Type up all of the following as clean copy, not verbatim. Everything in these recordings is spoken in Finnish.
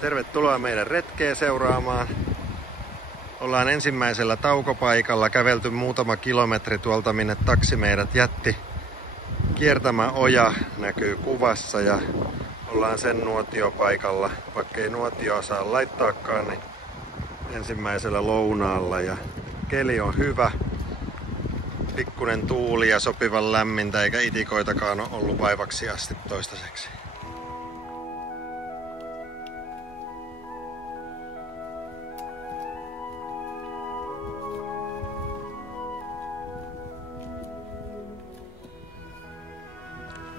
Tervetuloa meidän retkeen seuraamaan. Ollaan ensimmäisellä taukopaikalla, kävelty muutama kilometri tuolta, minne taksi meidät jätti. Kiertämä oja näkyy kuvassa ja ollaan sen nuotiopaikalla. Vaikka ei nuotioa saa laittaakaan, niin ensimmäisellä lounaalla ja keli on hyvä. Pikkunen tuuli ja sopivan lämmintä, eikä itikoitakaan ole ollut vaivaksi asti toistaiseksi.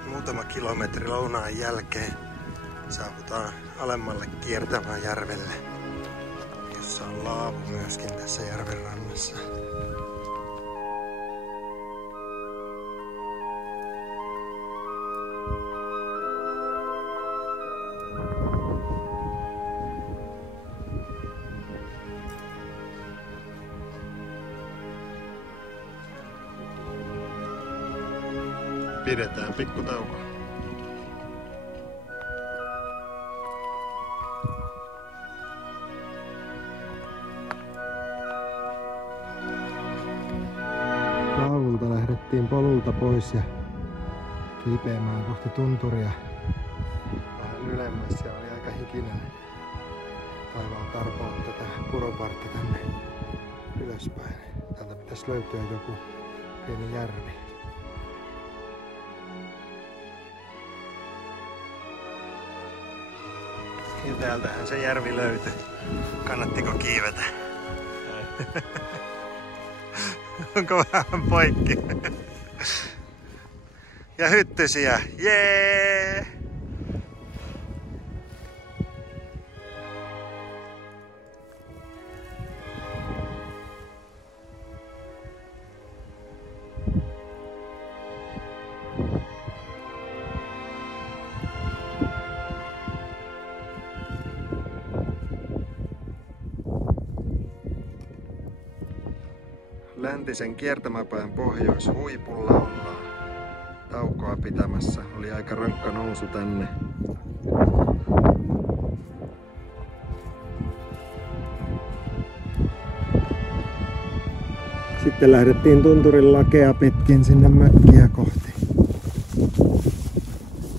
Muutama kilometri lounaan jälkeen saavutaan alemmalle kiertämään järvelle, jossa on laavu myöskin tässä järven rannassa. Pidetään pikkutauko. Laavulta lähdettiin polulta pois ja kiipeämään kohti tunturia. Vähän ylemmässä ja oli aika hikinen. Taivaan tarpoa tätä puropartta tänne ylöspäin. Täältä pitäisi löytyä joku pieni järvi. Ja täältähän se järvi löytyi. Kannattiko kiivetä? Onko vähän poikki? Ja hyttysiä. Jee! Läntisen kiertämäpään pohjoishuipulla ollaan taukoa pitämässä. Oli aika rankka nousu tänne. Sitten lähdettiin tunturin lakea pitkin sinne mökkiä kohti.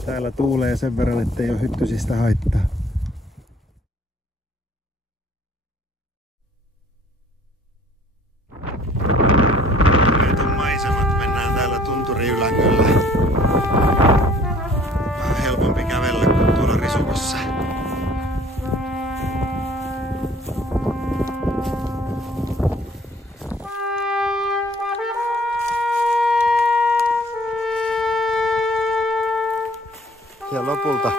Täällä tuulee sen verran, ettei ole hyttysistä haittaa. Ja lopulta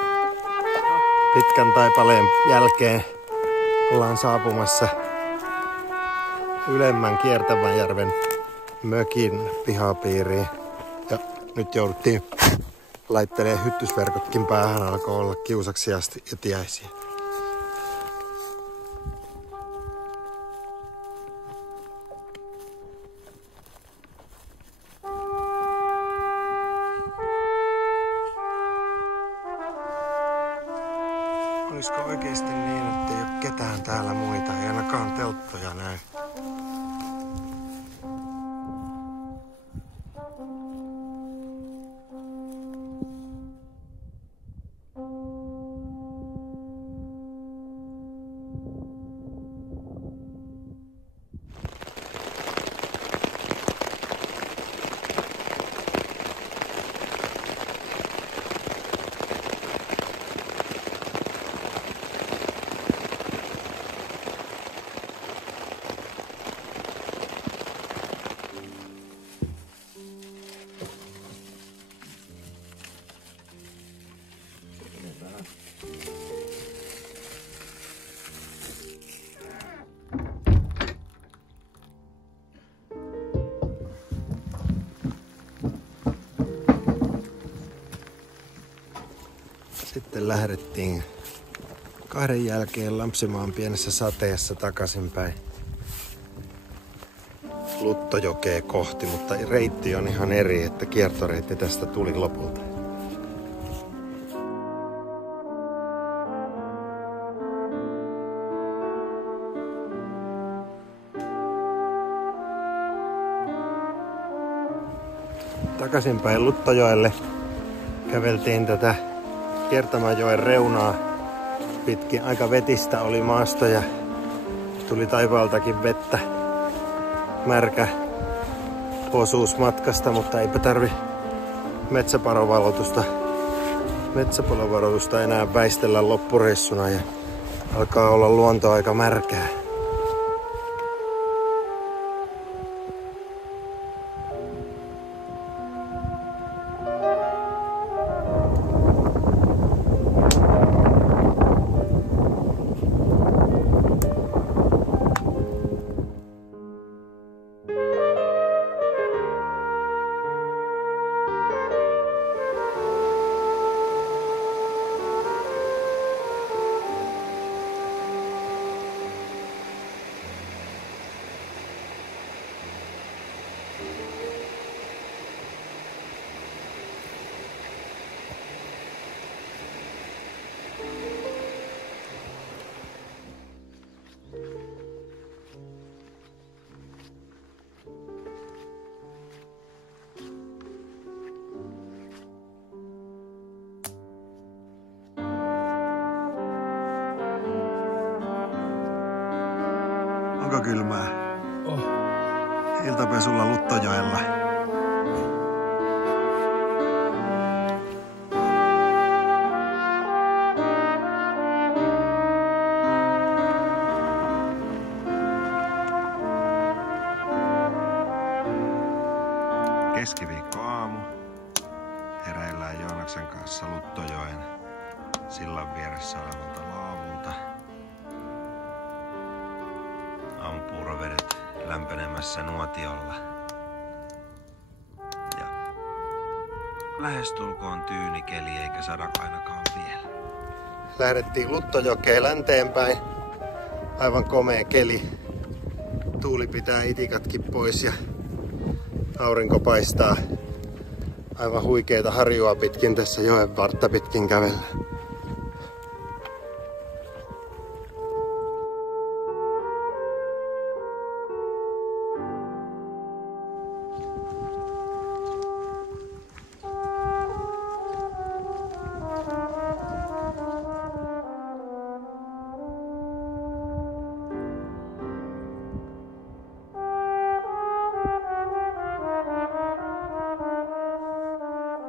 pitkän taipaleen jälkeen ollaan saapumassa ylemmän Kiertämäjärven mökin pihapiiriin. Ja nyt jouduttiin laittelemaan hyttysverkotkin päähän, alkoi olla kiusaksi asti etiäisiä. Olisiko oikeesti niin, että ei ole ketään täällä muita, ei ainakaan telttoja näy? Sitten lähdettiin kahden jälkeen lampsimaan pienessä sateessa takaisinpäin. Luttojokea kohti, mutta reitti on ihan eri, että kiertoreitti tästä tuli lopulta. Takaisinpäin Luttojoelle käveltiin tätä Kiertämäjoen reunaa pitkin. Aika vetistä oli maasto ja tuli taivaaltakin vettä. Märkä osuus matkasta, mutta eipä tarvi metsäpalovaroitusta enää väistellä loppureissuna ja alkaa olla luonto aika märkää. Onko kylmää? Iltapesulla Luttojoella. Keskiviikkoaamu. Heräillään Joonaksen kanssa Luttojoen sillan vieressä olevalta laavulta. Ampuurovedet lämpenemässä nuotiolla. Ja lähestulkoon tyyni keli eikä sadak ainakaan vielä. Lähdettiin Luttojokeen länteenpäin. Aivan komea keli. Tuuli pitää itikatkin pois ja aurinko paistaa. Aivan huikeita harjua pitkin tässä joen vartta pitkin kävellä.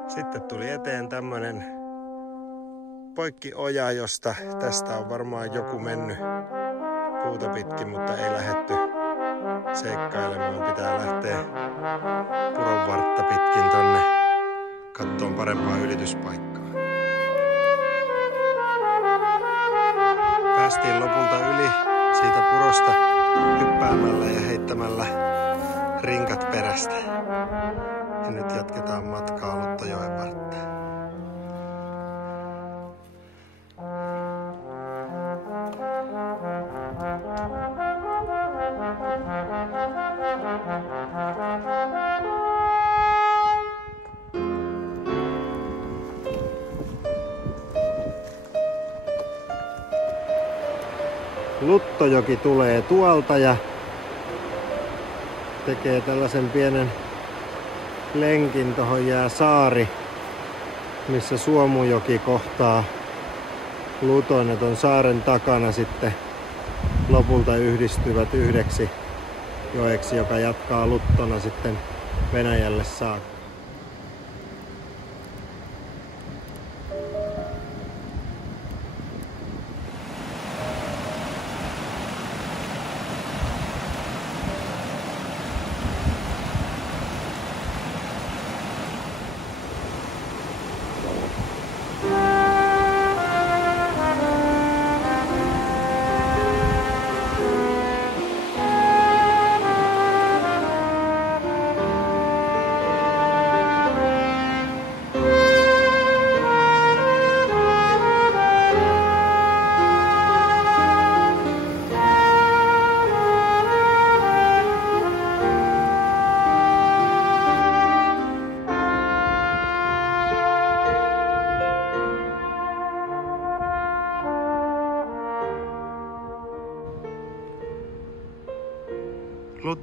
Sitten tuli eteen tämmönen poikkioja, josta tästä on varmaan joku mennyt puuta pitkin, mutta ei lähdetty seikkailemaan. Pitää lähteä puronvartta pitkin tonne kattoon parempaa ylityspaikkaa. Päästiin lopulta yli siitä purosta hyppäämällä ja heittämällä rinkat perästä. Ja nyt jatketaan matkaa Luttojoen varteen. Luttojoki tulee tuolta ja tekee tällaisen pienen lenkin, tohon jää saari, missä Suomujoki kohtaa Luton, ja ton saaren takana sitten lopulta yhdistyvät yhdeksi joeksi, joka jatkaa Luttona sitten Venäjälle saakka.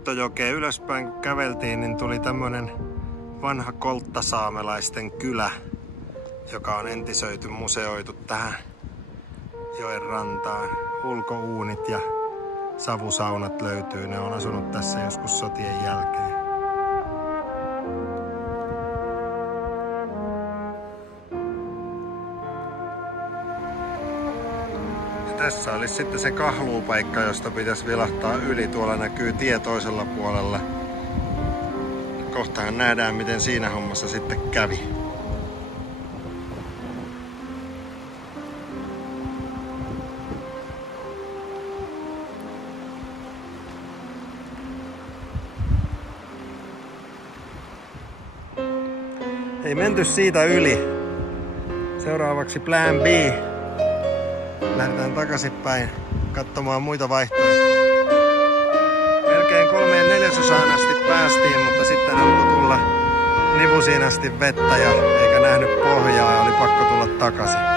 Laittojokeen ylöspäin kun käveltiin, niin tuli tämmönen vanha kolttasaamelaisten kylä, joka on entisöity, museoitu tähän joen rantaan. Ulkouunit ja savusaunat löytyy, ne on asunut tässä joskus sotien jälkeen. Ja tässä olisi sitten se kahluupaikka, josta pitäisi vilahtaa yli. Tuolla näkyy tie toisella puolella. Kohtahan nähdään, miten siinä hommassa sitten kävi. Ei menty siitä yli. Seuraavaksi plan B. Lähdetään takaisinpäin katsomaan muita vaihtoehtoja. Melkein 3/4 asti päästiin, mutta sitten alkoi tulla nivusiin asti vettä ja eikä nähnyt pohjaa ja oli pakko tulla takaisin.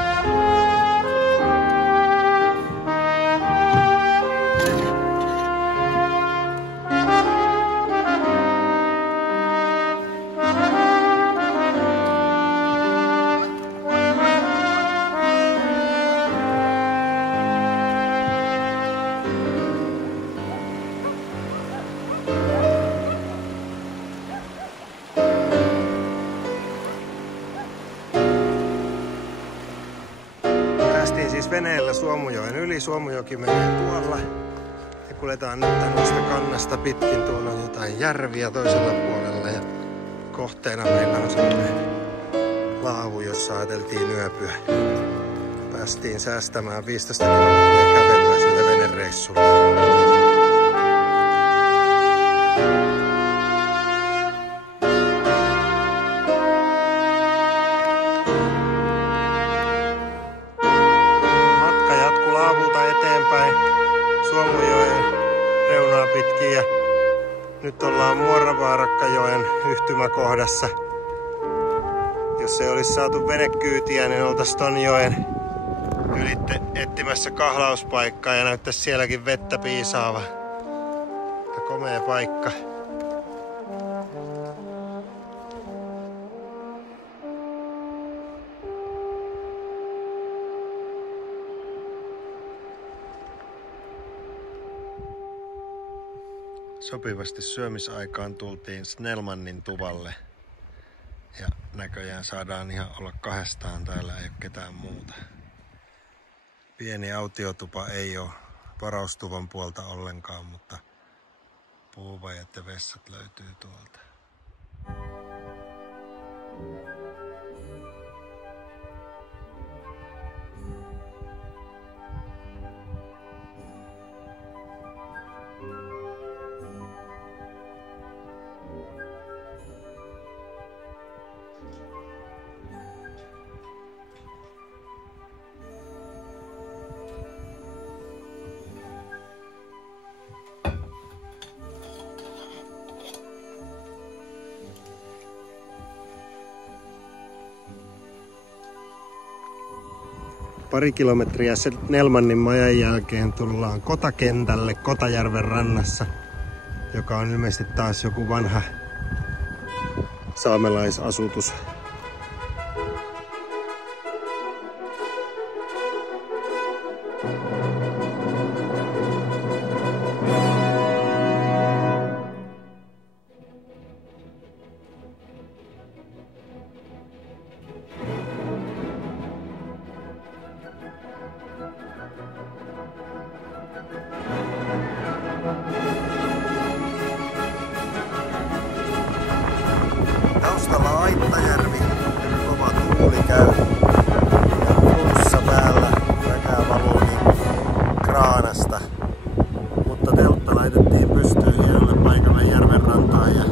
Päästiin siis veneellä Suomujoen yli. Suomujoki menee tuolla. Ja kuljetaan nyt tämmöistä kannasta pitkin. Tuolla on jotain järviä toisella puolella. Ja kohteena meillä on semmoinen laavu, jossa ajateltiin yöpyä. Päästiin säästämään 15 kilometriä kävelyä sillä venereissulla. Suomujoen reunaa pitkin ja nyt ollaan Muoravaarakkajoen yhtymäkohdassa. Jos ei olisi saatu venekyytiä, niin oltaisiin ton joen ylitte etsimässä kahlauspaikkaa ja näyttäisi sielläkin vettä piisaava. Ja komea paikka. Sopivasti syömisaikaan tultiin Snellmanin tuvalle ja näköjään saadaan ihan olla kahdestaan, täällä ei ole ketään muuta. Pieni autiotupa ei ole varaustuvan puolta ollenkaan, mutta puuvajat ja vessat löytyy tuolta. Pari kilometriä Snellmanin majan jälkeen tullaan Kotakentälle Kotajärven rannassa, joka on ilmeisesti taas joku vanha saamelaisasutus. Taustalla on Aittajärvi, kova tuuli käy ja flunssa päällä, väkää valuu niin kraanasta. Mutta teltta laitettiin pystyyn hienolle paikalle järven rantaan ja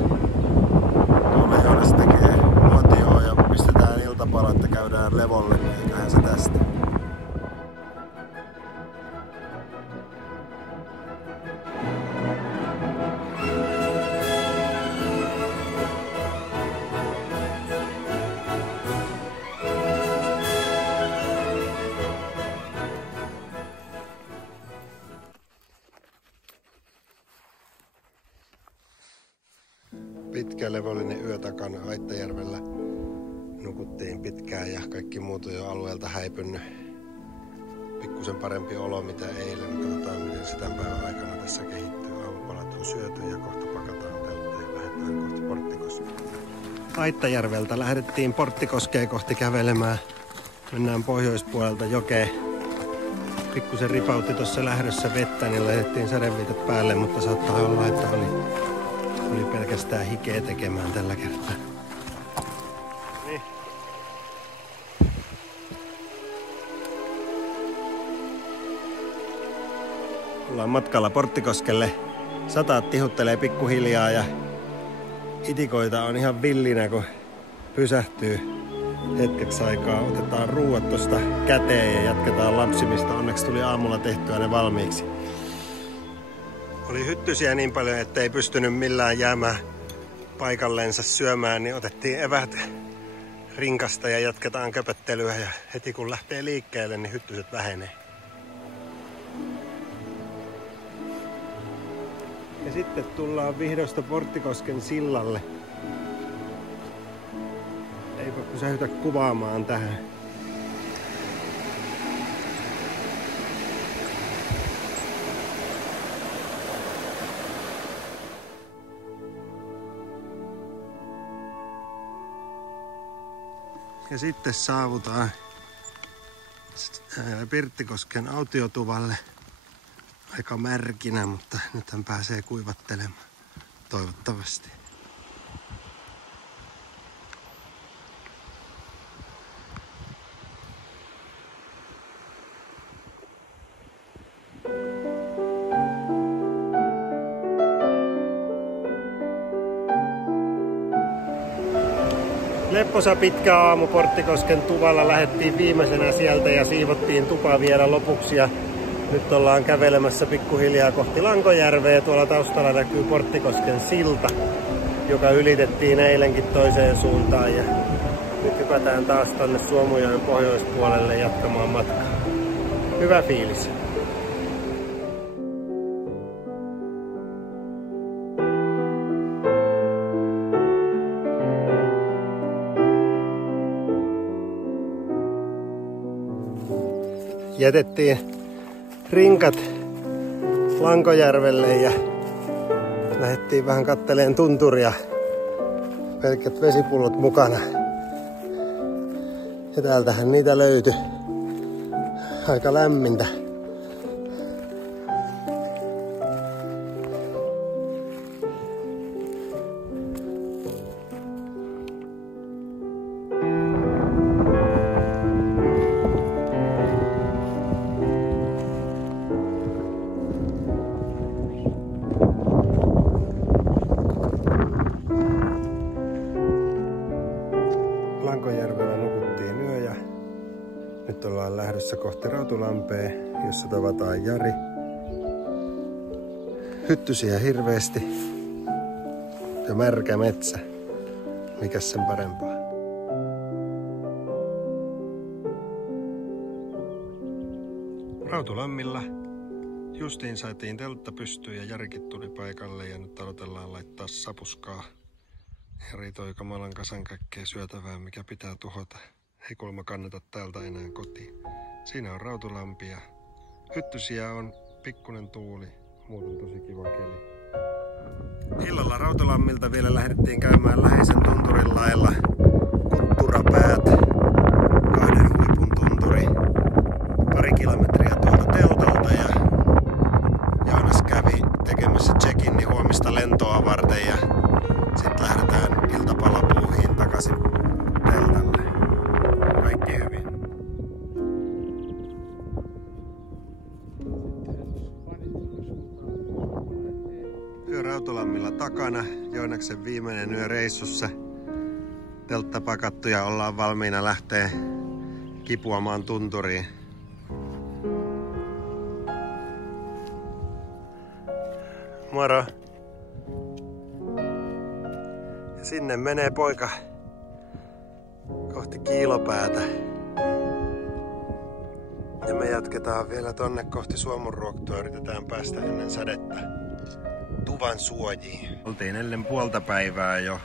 tuolla Joonas tekee nuotioon ja pistetään iltapalat ja käydään levolle, niin eiköhän se tästä. Pitkä levollinen yö takana Aittajärvellä. Nukuttiin pitkään ja kaikki muut on jo alueelta häipynyt. Pikkusen parempi olo mitä eilen. Katsotaan miten se tämän päivän aikana tässä kehittyy. Aamupalat on syöty ja kohta pakataan teltta ja lähdetään kohti Porttikoskea. Aittajärveltä lähdettiin Porttikoskea kohti kävelemään. Mennään pohjoispuolelta jokeen. Pikkusen ripautti tuossa lähdössä vettä, niin laitettiin sadeviitat päälle, mutta saattaa olla, että oli pelkästään hikeä tekemään tällä kertaa. Niin. Ollaan matkalla Porttikoskelle. Sataat tihuttelee pikkuhiljaa ja itikoita on ihan villinä, kun pysähtyy hetkeksi aikaa. Otetaan ruuat tosta käteen ja jatketaan lampsimista. Onneksi tuli aamulla tehtyä ne valmiiksi. Oli hyttysiä niin paljon, että ei pystynyt millään jäämään paikalleensa syömään, niin otettiin evät rinkasta ja jatketaan köpöttelyä. Ja heti kun lähtee liikkeelle, niin hyttyset vähenee. Ja sitten tullaan vihdosta Porttikosken sillalle. Eipä pysähdytä kuvaamaan tähän. Ja sitten saavutaan Pirttikosken autiotuvalle. Aika märkinä, mutta nythän pääsee kuivattelemaan. Toivottavasti. Lepposa pitkä aamu Porttikosken tuvalla. Lähdettiin viimeisenä sieltä ja siivottiin tupa vielä lopuksi. Ja nyt ollaan kävelemässä pikkuhiljaa kohti Lankojärveä. Tuolla taustalla näkyy Porttikosken silta, joka ylitettiin eilenkin toiseen suuntaan. Ja nyt hypätään taas tonne Suomujoen pohjoispuolelle jatkamaan matkaa. Hyvä fiilis. Jätettiin rinkat Lankojärvelle ja lähdettiin vähän katteleen tunturia. Pelkät vesipullot mukana. Ja täältähän niitä löytyi. Aika lämmintä. Lankojärvellä nukuttiin yö ja nyt ollaan lähdössä kohti Rautulampea, jossa tavataan Jari. Hyttysiä hirveästi ja märkä metsä. Mikäs sen parempaa? Rautulammilla justiin saatiin teltta pystyyn ja Jarikin tuli paikalle ja nyt aloitellaan laittaa sapuskaa. Jari toi kamalan kasan kaikkea syötävää, mikä pitää tuhota. Ei kuulemma kannata täältä enää kotiin. Siinä on Rautulampi ja hyttysiä on, pikkunen tuuli, muuten tosi kiva keli. Illalla Rautulammilta vielä lähdettiin käymään läheisen tunturin lailla. Kutturapäät, 2 huipun tunturi, 2 kilometriä tuolta teltalta ja Joonas kävi tekemässä check-in huomista lentoa varten ja sitten lähdetään iltapalapuuhiin takaisin teltalle. Kaikki hyvin. Yö Rautulammilla takana. Joonaksen viimeinen yö reissussa. Teltta pakattu ja ollaan valmiina lähteä kipuamaan tunturiin. Moro! Ja sinne menee poika kohti Kiilopäätä. Ja me jatketaan vielä tonne kohti Suomunruoktua. Yritetään päästä ennen sadetta. tuvan suojiin. Oltiin ennen puolta päivää jo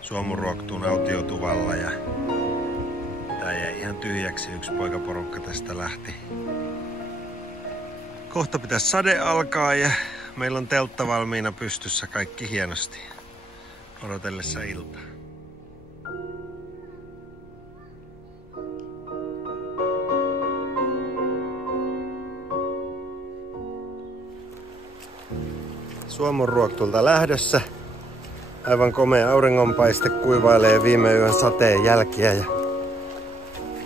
Suomunruoktun autiotuvalla ja tää jäi ihan tyhjäksi. Yksi poikaporukka tästä lähti. Kohta pitäisi sade alkaa ja meillä on teltta valmiina pystyssä, kaikki hienosti odotellessa iltaa. Suomunruoktulta lähdössä. Aivan komea auringonpaiste kuivailee viime yön sateen jälkiä ja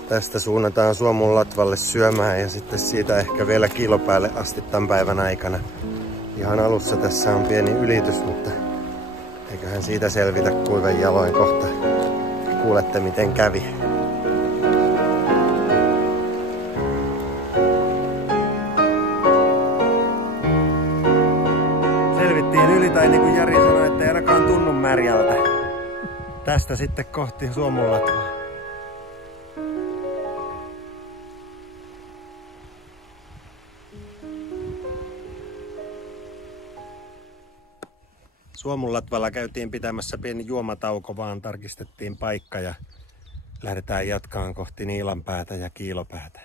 tästä suunnataan Suomunlatvalle syömään ja sitten siitä ehkä vielä kilopäälle asti tämän päivän aikana. Ihan alussa tässä on pieni ylitys, mutta eiköhän siitä selvitä kuiven jaloin kohta. Kuulette miten kävi. Selvittiin yli, tai niin kuin Jari sanoi, että ei ainakaan tunnu märjältä. Tästä sitten kohti Suomunlatvaa. Suomunlatvalla käytiin pitämässä pieni juomatauko, vaan tarkistettiin paikka ja lähdetään jatkaan kohti Niilanpäätä ja Kiilopäätä.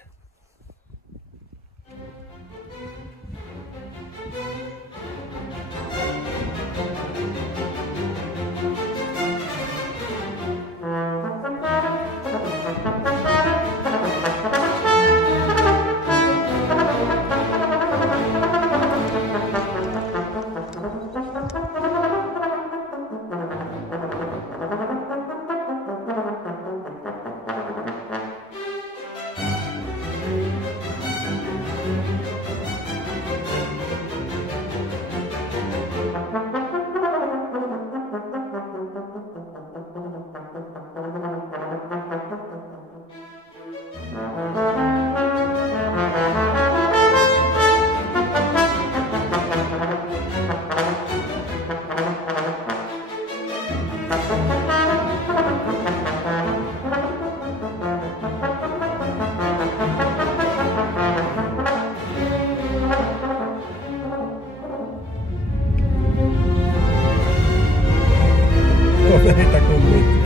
Meitä kumminkin.